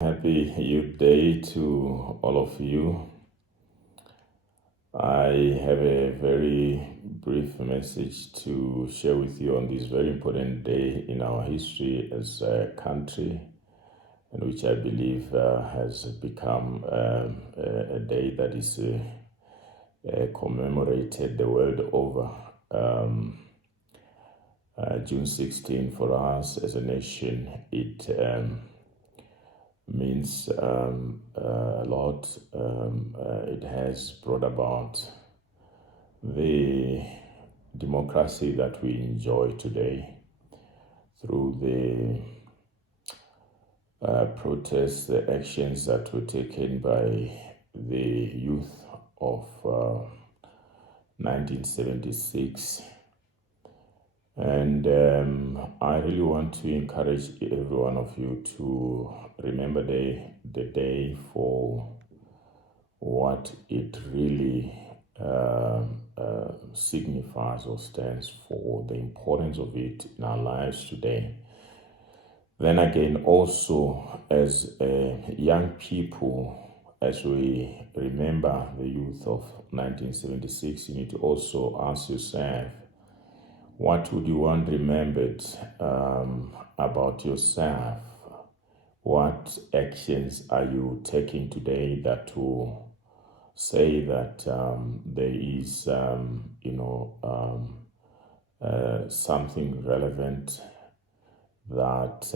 Happy Youth Day to all of you. I have a very brief message to share with you on this very important day in our history as a country, and which I believe has become a day that is commemorated the world over. June 16 for us as a nation, it means a lot. It has brought about the democracy that we enjoy today through the protests, the actions that were taken by the youth of 1976. And I really want to encourage every one of you to remember the day for what it really signifies or stands for, the importance of it in our lives today. Then again, also as young people, as we remember the youth of 1976, you need to also ask yourself, what would you want remembered about yourself? What actions are you taking today that will say that there is, something relevant that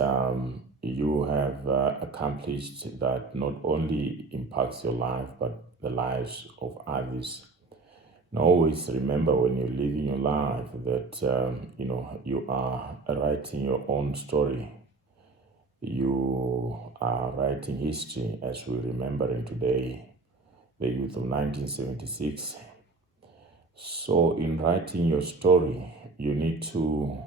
you have accomplished that not only impacts your life but the lives of others? And always remember when you're living your life that you are writing your own story. You are writing history, as we're remembering today the youth of 1976. So in writing your story, you need to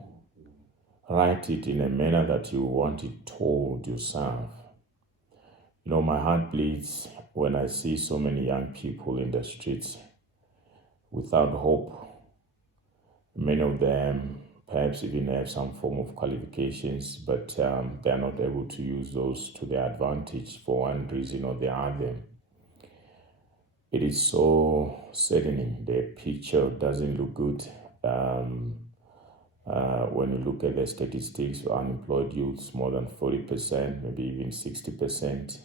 write it in a manner that you want it told yourself. My heart bleeds when I see so many young people in the streets without hope. Many of them perhaps even have some form of qualifications, but they are not able to use those to their advantage for one reason or the other. It is so saddening. The picture doesn't look good. When you look at the statistics for unemployed youths, more than 40%, maybe even 60%,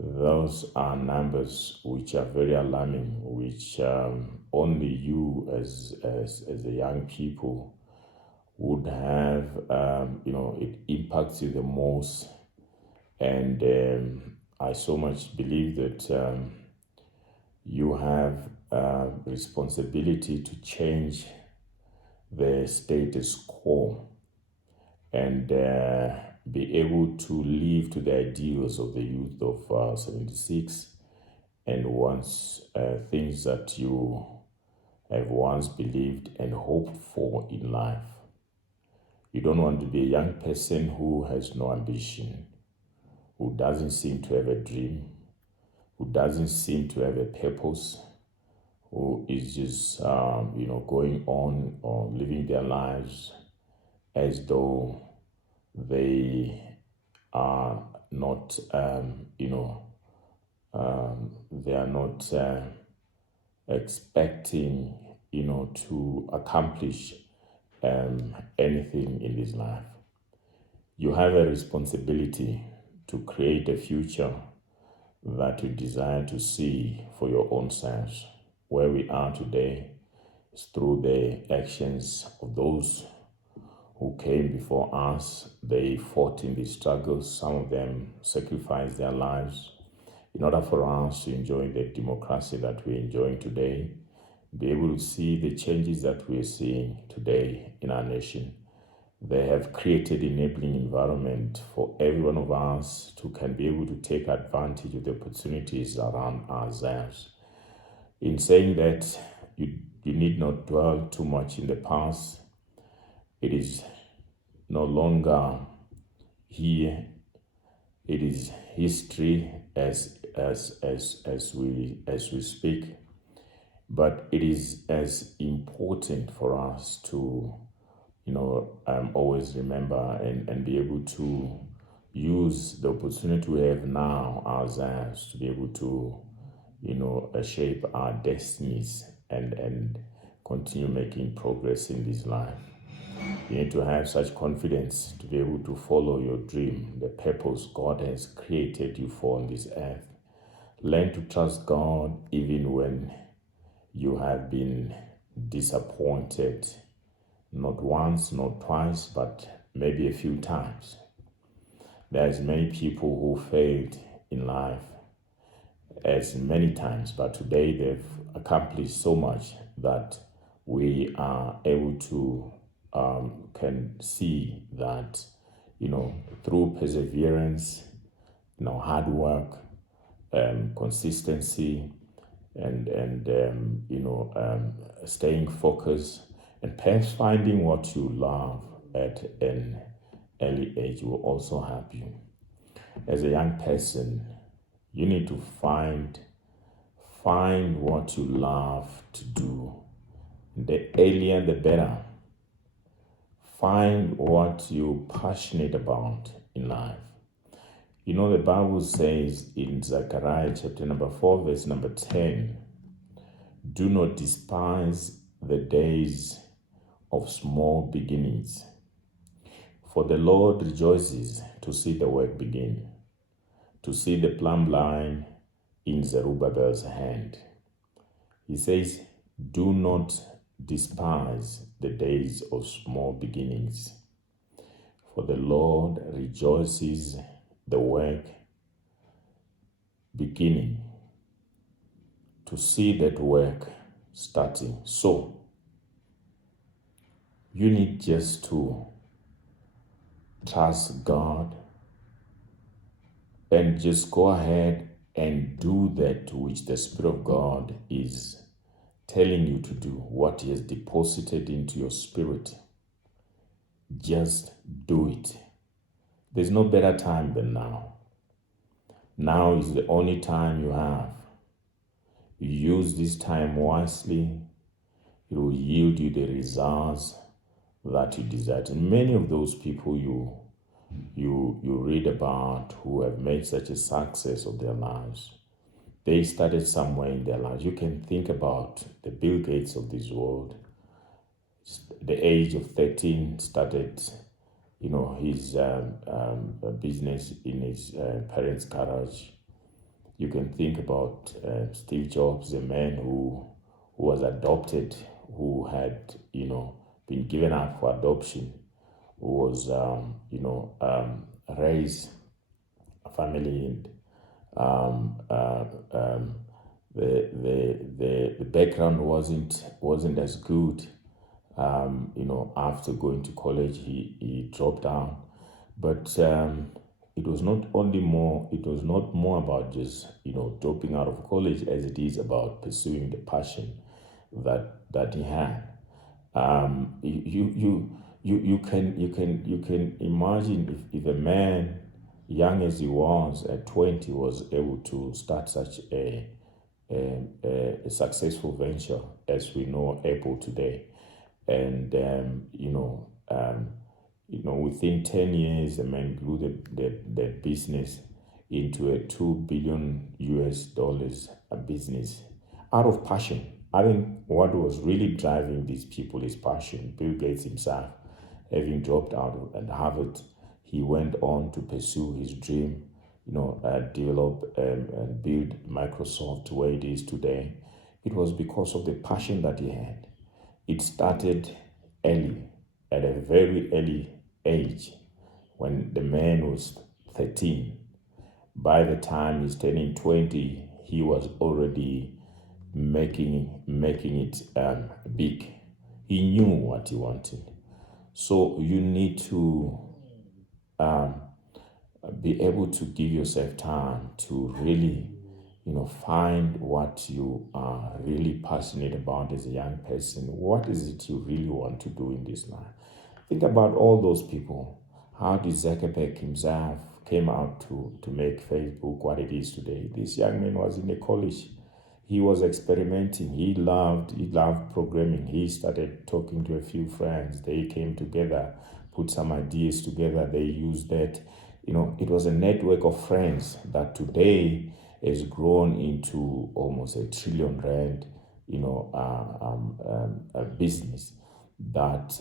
those are numbers which are very alarming, which only you as the young people would have, it impacts you the most. And I so much believe that you have responsibility to change the status quo and be able to live to the ideals of the youth of 76 and once things that you have once believed and hoped for in life. You don't want to be a young person who has no ambition, who doesn't seem to have a dream, who doesn't seem to have a purpose, who is just, going on or living their lives as though they are not, they are not expecting, to accomplish anything in this life. You have a responsibility to create a future that you desire to see for your own selves. Where we are today is through the actions of those who came before us. They fought in these struggles. Some of them sacrificed their lives in order for us to enjoy the democracy that we're enjoying today, be able to see the changes that we're seeing today in our nation. They have created enabling environment for every one of us to can be able to take advantage of the opportunities around ourselves. In saying that, you need not dwell too much in the past. It is no longer here. It is history as we speak. But it is as important for us to always remember and be able to use the opportunity we have now ourselves to be able to, shape our destinies and continue making progress in this life. You need to have such confidence to be able to follow your dream, the purpose God has created you for on this earth. Learn to trust God even when you have been disappointed, not once, not twice, but maybe a few times. There's many people who failed in life as many times, but today they've accomplished so much that we are able to can see that through perseverance, hard work, consistency, and staying focused, and perhaps finding what you love at an early age will also help you. As a young person, you need to find what you love to do. The earlier, the better. Find what you're passionate about in life. The Bible says in Zechariah chapter number 4, verse number 10, do not despise the days of small beginnings, for the Lord rejoices to see the work begin, to see the plumb line in Zerubbabel's hand. He says, do not despise the days of small beginnings, for the Lord rejoices the work beginning, to see that work starting. So, you need just to trust God and just go ahead and do that which the Spirit of God is telling you to do, what He has deposited into your spirit. Just do it. There's no better time than now. Now is the only time you have. Use this time wisely. It will yield you the results that you desire. And many of those people you read about who have made such a success of their lives, they started somewhere in their lives. You can think about the Bill Gates of this world. The age of 13 started, his business in his parents' garage. You can think about Steve Jobs, a man who was adopted, who had, been given up for adoption, who was, raised a family, and the background wasn't as good. After going to college, he dropped out. But it was not more about just, dropping out of college as it is about pursuing the passion that he had. You can imagine if a man, young as he was at 20, was able to start such a successful venture as we know Apple today. And within 10 years, the man grew the business into a $2 billion US business out of passion. I think what was really driving these people is passion. Bill Gates himself, having dropped out at Harvard, he went on to pursue his dream, develop and build Microsoft to where it is today. It was because of the passion that he had. It started early, at a very early age, when the man was 13. By the time he's turning 20, he was already making it big. He knew what he wanted. So you need to be able to give yourself time to really, find what you are really passionate about as a young person. What is it you really want to do in this life? Think about all those people. How did Zuckerberg himself came out to make Facebook what it is today? This young man was in a college. He was experimenting. He loved programming. He started talking to a few friends. They came together, put some ideas together. They used that. it was a network of friends that today has grown into almost R1 trillion, a business that,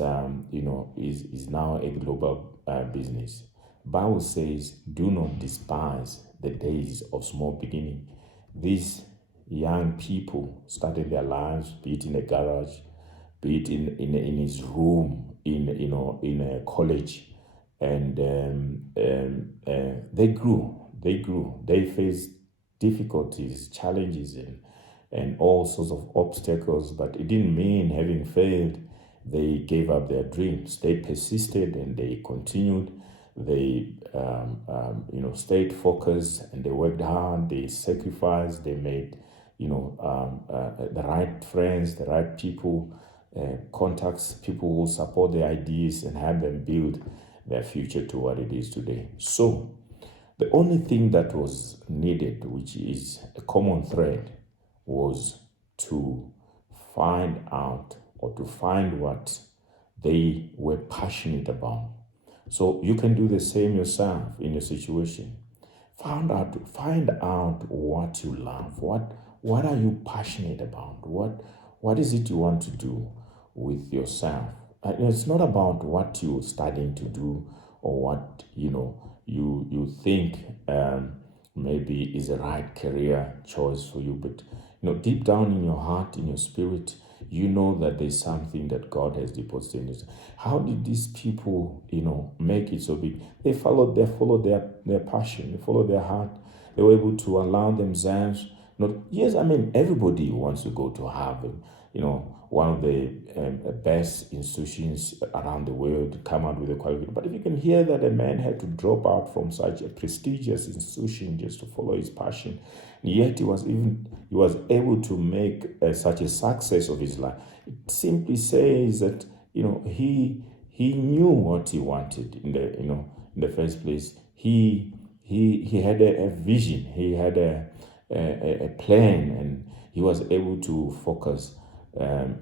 is now a global business. Bible says, do not despise the days of small beginning. These young people started their lives, be it in a garage, be it in his room, in a college, and they grew. They faced difficulties, challenges, and all sorts of obstacles. But it didn't mean having failed, they gave up their dreams. They persisted and they continued. They stayed focused and they worked hard. They sacrificed. They made the right friends, the right people, contacts, people who support their ideas and have them build their future to what it is today. So the only thing that was needed, which is a common thread, was to find out or to find what they were passionate about. So you can do the same yourself in your situation. Find out what you love. What are you passionate about? What is it you want to do with yourself? It's not about what you're studying to do or what you think maybe is the right career choice for you, but deep down in your heart, in your spirit, you know that there's something that God has deposited in you. How did these people, make it so big? They followed their passion, they followed their heart. They were able to allow themselves. Not yes, I mean everybody wants to go to Harvard, one of the best institutions around the world, to come out with a qualification. But if you can hear that a man had to drop out from such a prestigious institution just to follow his passion, yet he was able to make such a success of his life. It simply says that he knew what he wanted in the first place. He had a vision. He had a plan, and he was able to focus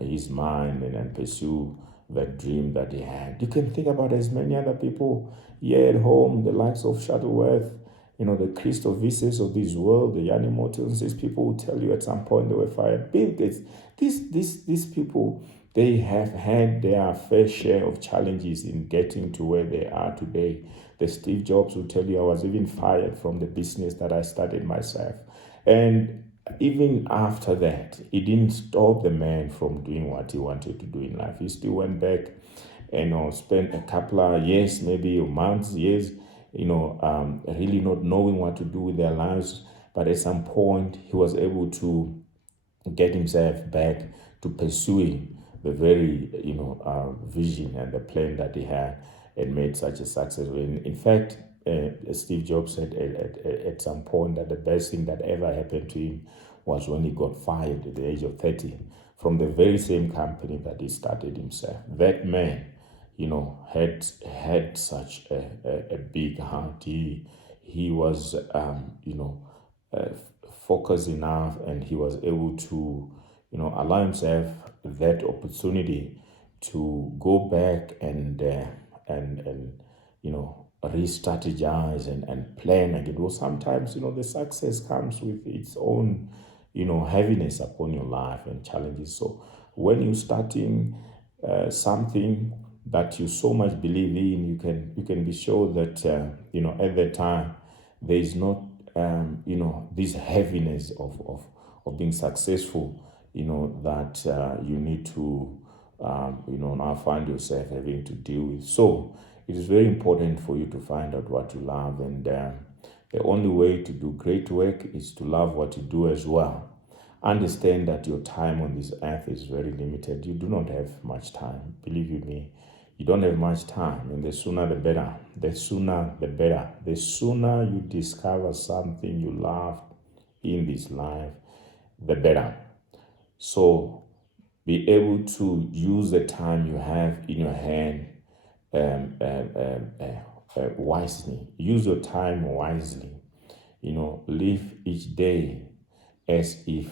his mind and pursue that dream that he had. You can think about as many other people here at home, the likes of Shuttleworth, the Christophers of this world, the Yanni Mortons. These people will tell you at some point they were fired. Bill Gates, these people, they have had their fair share of challenges in getting to where they are today. The Steve Jobs will tell you, I was even fired from the business that I started myself. And even after that, it didn't stop the man from doing what he wanted to do in life. He still went back and spent a couple of years, maybe months, years, really not knowing what to do with their lives. But at some point, he was able to get himself back to pursuing the very, vision and the plan that he had, and made such a success. In fact, Steve Jobs said at some point that the best thing that ever happened to him was when he got fired at the age of 30 from the very same company that he started himself. That man, had such a big heart. He was, focused enough, and he was able to, allow himself that opportunity to go back and re-strategize and plan again. Well, sometimes, the success comes with its own, heaviness upon your life and challenges. So when you're starting something that you so much believe in, you can be sure that, at that time, there is not, this heaviness of being successful, that you need to, now find yourself having to deal with. So it is very important for you to find out what you love, and the only way to do great work is to love what you do as well. Understand that your time on this earth is very limited. You do not have much time. Believe you me, you don't have much time, and the sooner the better. The sooner the better. The sooner you discover something you love in this life, the better. So be able to use the time you have in your hand wisely. Use your time wisely. Live each day as if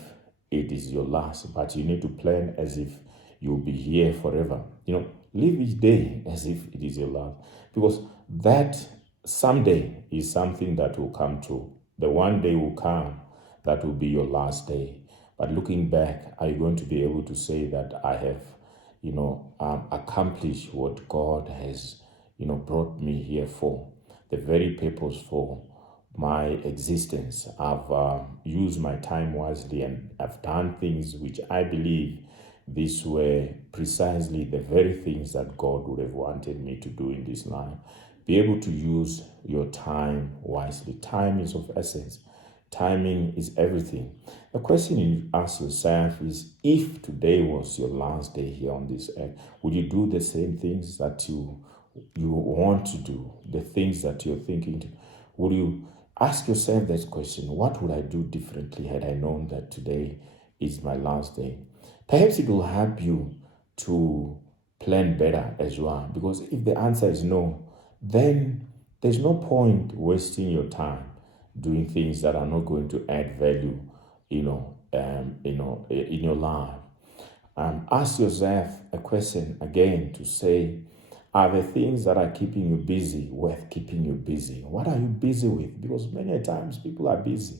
it is your last, but you need to plan as if you'll be here forever. Live each day as if it is your last, because that someday is something that will come true. The one day will come that will be your last day. But looking back, are you going to be able to say that I have, accomplished what God has, brought me here for? The very purpose for my existence. I've used my time wisely and I've done things which I believe these were precisely the very things that God would have wanted me to do in this life. Be able to use your time wisely. Time is of essence. Timing is everything. The question you ask yourself is, if today was your last day here on this earth, would you do the same things that you want to do, the things that you're thinking to? Would you ask yourself this question, what would I do differently had I known that today is my last day? Perhaps it will help you to plan better as well. Because if the answer is no, then there's no point wasting your time doing things that are not going to add value, in your life. Ask yourself a question again to say, are the things that are keeping you busy worth keeping you busy? What are you busy with? Because many times people are busy,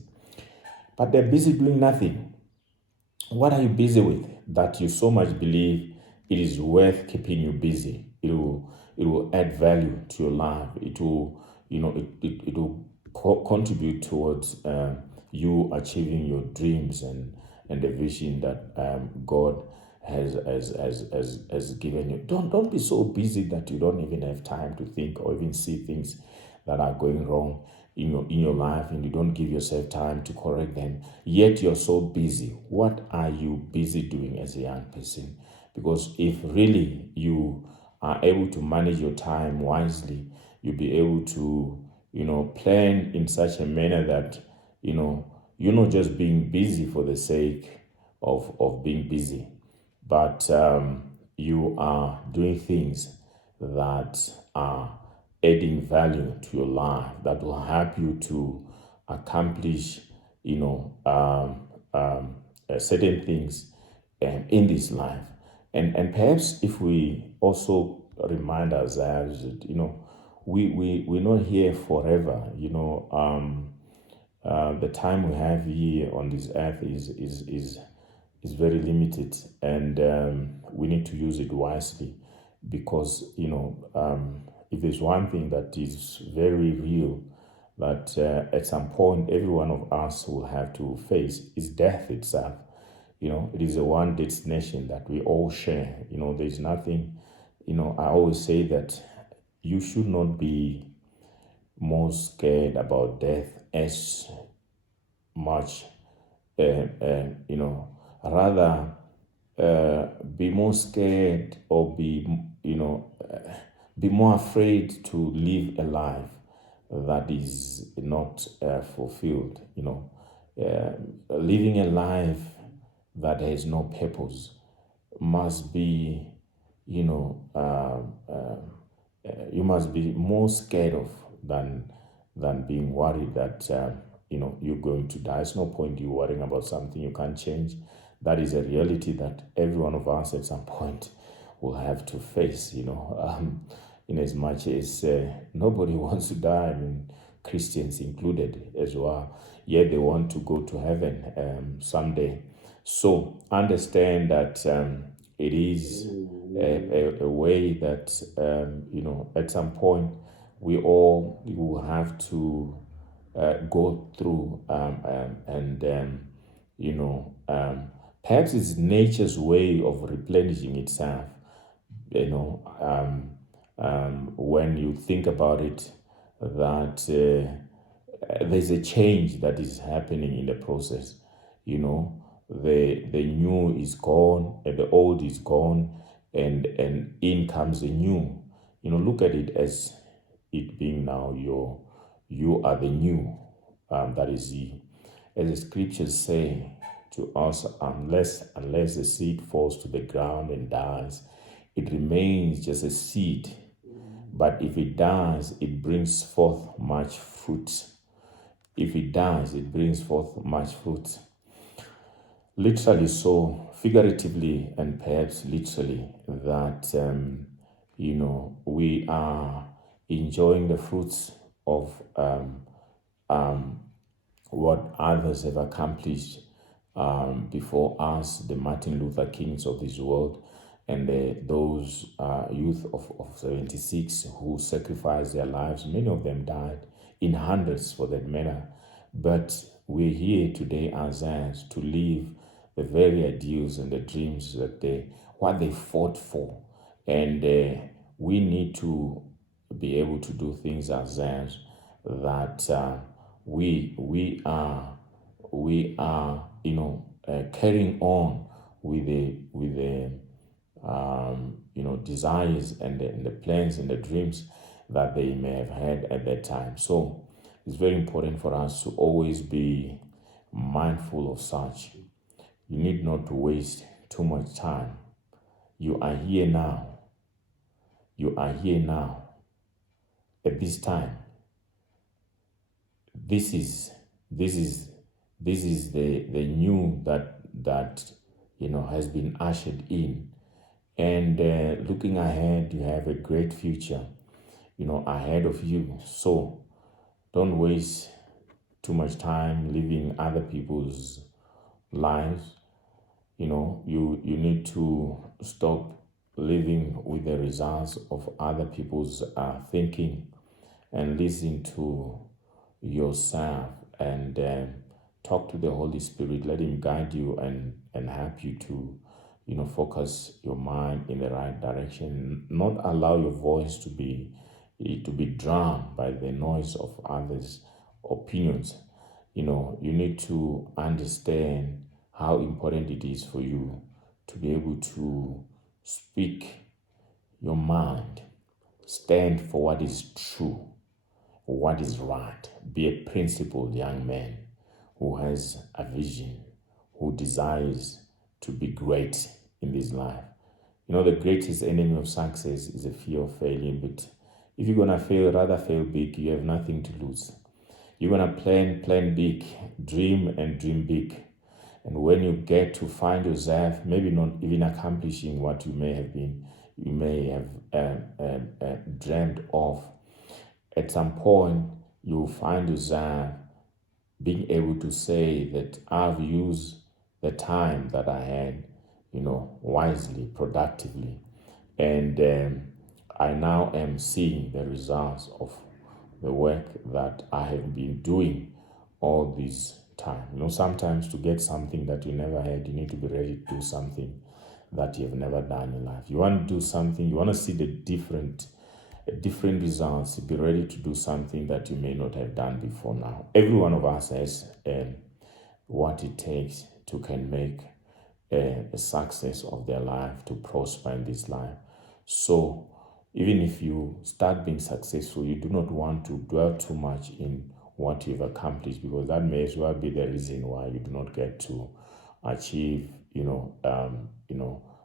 but they're busy doing nothing. What are you busy with that you so much believe it is worth keeping you busy? It will add value to your life. It will, it will contribute towards you achieving your dreams and the vision that God has given you. Don't be so busy that you don't even have time to think or even see things that are going wrong in your life, and you don't give yourself time to correct them, yet you're so busy. What are you busy doing as a young person? Because if really you are able to manage your time wisely, you'll be able to, plan in such a manner that, you're not just being busy for the sake of being busy, but you are doing things that are adding value to your life, that will help you to accomplish, certain things in this life. And perhaps if we also remind ourselves that, we're not here forever, the time we have here on this earth is very limited, and we need to use it wisely, because if there's one thing that is very real that at some point every one of us will have to face is death itself. It is a one destination that we all share. There's nothing. I always say that you should not be more scared about death as much, rather be more scared, or be more afraid to live a life that is not fulfilled. Living a life that has no purpose must be, you must be more scared of than being worried that you're going to die. There's no point you worrying about something you can't change. That is a reality that every one of us at some point will have to face. In as much as nobody wants to die. I mean, Christians included as well. Yet they want to go to heaven someday. So understand that it is a way that at some point we all will have to go through, perhaps it's nature's way of replenishing itself. When you think about it, that there's a change that is happening in the process. The new is gone and the old is gone, and in comes the new. Look at it as it being now you are the new. That is as the scriptures say to us, unless the seed falls to the ground and dies, it remains just a seed. But if it dies, it brings forth much fruit. If it dies, it brings forth much fruit. Literally so, figuratively, and perhaps literally, that we are enjoying the fruits of what others have accomplished before us, the Martin Luther Kings of this world, and those youth of 76 who sacrificed their lives. Many of them died, in hundreds for that matter. But we're here today as us to live the very ideals and the dreams that what they fought for. And we need to be able to do things as us that we are carrying on with the desires and the plans and the dreams that they may have had at that time. So it's very important for us to always be mindful of such. You need not to waste too much time. You are here now. You are here now. At this time. This is the new that has been ushered in, and looking ahead, you have a great future ahead of you. So don't waste too much time living other people's lives. You need to stop living with the results of other people's thinking and listen to yourself and talk to the Holy Spirit. Let him guide you and help you to focus your mind in the right direction. Not allow your voice to be drowned by the noise of others' opinions. You need to understand how important it is for you to be able to speak your mind, stand for what is true, what is right. Be a principled young man who has a vision, who desires to be great in this life. The greatest enemy of success is the fear of failure. But if you're going to fail, rather fail big. You have nothing to lose. You're going to plan big, dream and dream big. And when you get to find yourself, maybe not even accomplishing what you may have dreamed of, at some point you'll find yourself being able to say that I've used the time that I had, wisely, productively, and I now am seeing the results of the work that I have been doing all this time. Sometimes to get something that you never had, you need to be ready to do something that you have never done in life. You want to do something, you want to see the different results, be ready to do something that you may not have done before now. Every one of us has what it takes to can make a success of their life, to prosper in this life. So even if you start being successful, you do not want to dwell too much in what you've accomplished, because that may as well be the reason why you do not get to achieve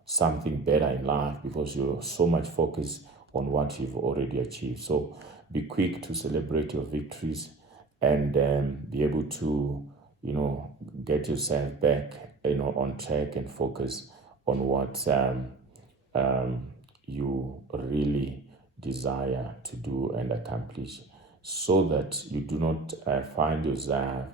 something better in life, because you're so much focused on what you've already achieved. So be quick to celebrate your victories and be able to get yourself back on track and focus on what you really desire to do and accomplish, so that you do not find yourself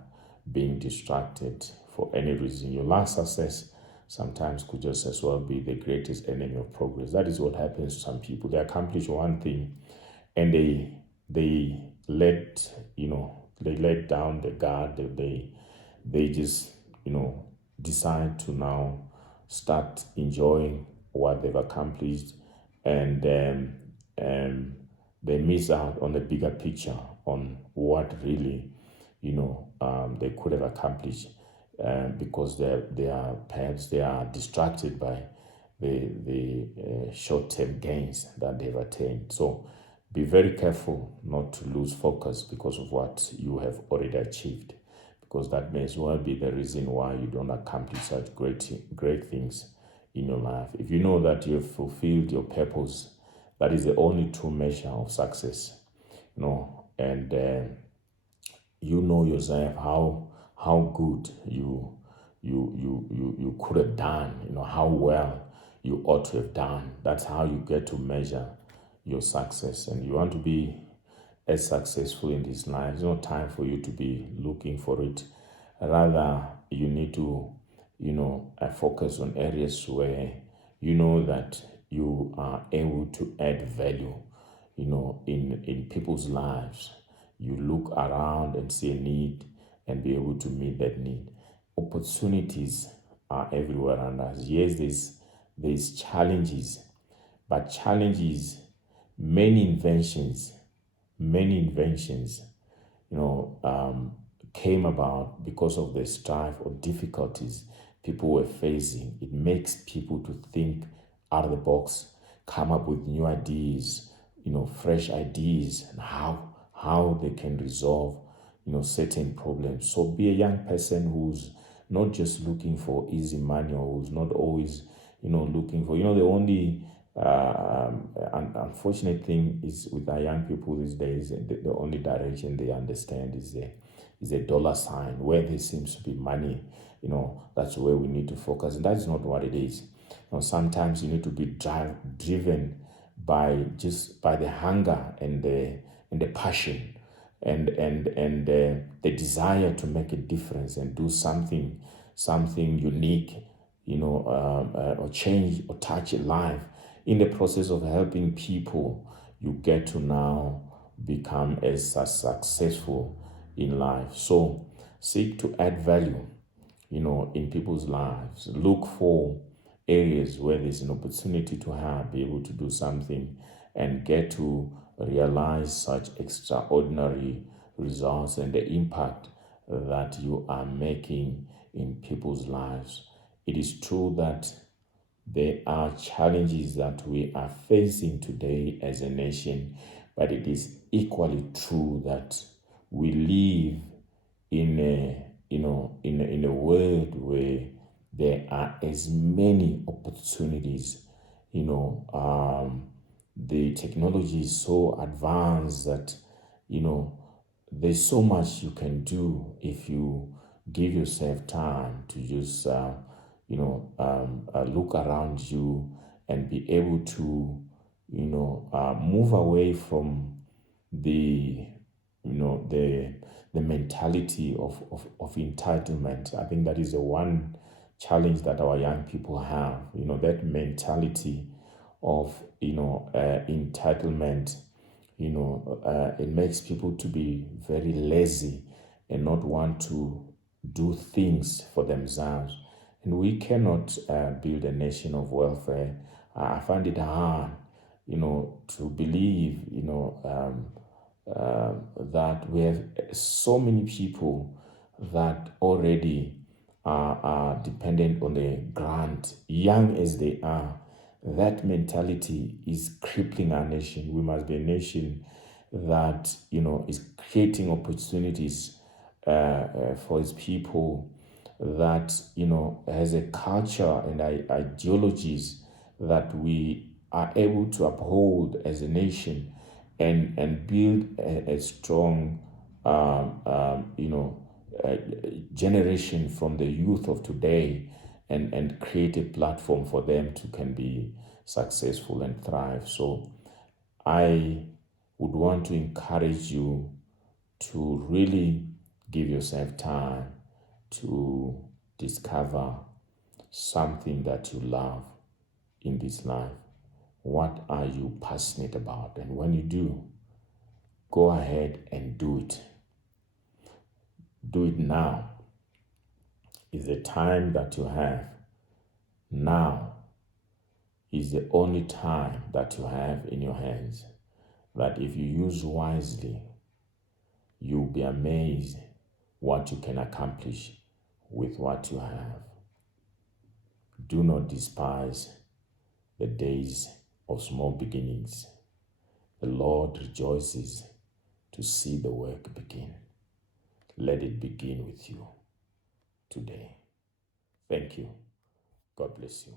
being distracted for any reason. Your last success sometimes could just as well be the greatest enemy of progress. That is what happens to some people. They accomplish one thing and they let down the guard. They just decide to now start enjoying what they've accomplished, and they miss out on the bigger picture, on what really they could have accomplished, because they are distracted by the short-term gains that they've attained. So be very careful not to lose focus because of what you have already achieved, because that may as well be the reason why you don't accomplish such great things in your life. If you know that you have fulfilled your purpose, that is the only true measure of success. And you know yourself how good you could have done, how well you ought to have done. That's how you get to measure your success. And you want to be as successful in this life. It's not time for you to be looking for it. Rather, you need to, focus on areas where you know that you are able to add value, in people's lives. You look around and see a need and be able to meet that need. Opportunities are everywhere around us. Yes, there's challenges, but challenges, many inventions, many inventions, came about because of the strife or difficulties people were facing. It makes people to think out of the box, come up with new ideas, fresh ideas, and how they can resolve, certain problems. So be a young person who's not just looking for easy money, or who's not always, looking for, the only unfortunate thing is with our young people these days, the only direction they understand is a dollar sign. Where there seems to be money, that's where we need to focus. And that's not what it is. Sometimes you need to be driven by the hunger and the passion and the desire to make a difference and do something unique, or change or touch a life. In the process of helping people, you get to now become as successful in life. So seek to add value, in people's lives. Look for areas where there's an opportunity to be able to do something and get to realize such extraordinary results and the impact that you are making in people's lives. It is true that there are challenges that we are facing today as a nation, but it is equally true that we live in a world where there are as many opportunities. The technology is so advanced that there's so much you can do if you give yourself time to just look around you and be able to move away from the the mentality of entitlement. I think that is the one challenge that our young people have. That mentality of entitlement. It makes people to be very lazy and not want to do things for themselves. And we cannot build a nation of welfare. I find it hard, to believe, that we have so many people that already are dependent on the grant, young as they are. That mentality is crippling our nation. We must be a nation that is creating opportunities for its people, that has a culture and ideologies that we are able to uphold as a nation, and build a strong generation from the youth of today, and create a platform for them to can be successful and thrive. So I would want to encourage you to really give yourself time to discover something that you love in this life. What are you passionate about? And when you do, go ahead and do it. Do it now. Is the time that you have. Now is the only time that you have in your hands, that if you use wisely, you'll be amazed what you can accomplish with what you have. Do not despise the days of small beginnings. The Lord rejoices to see the work begin. Let it begin with you today. Thank you. God bless you.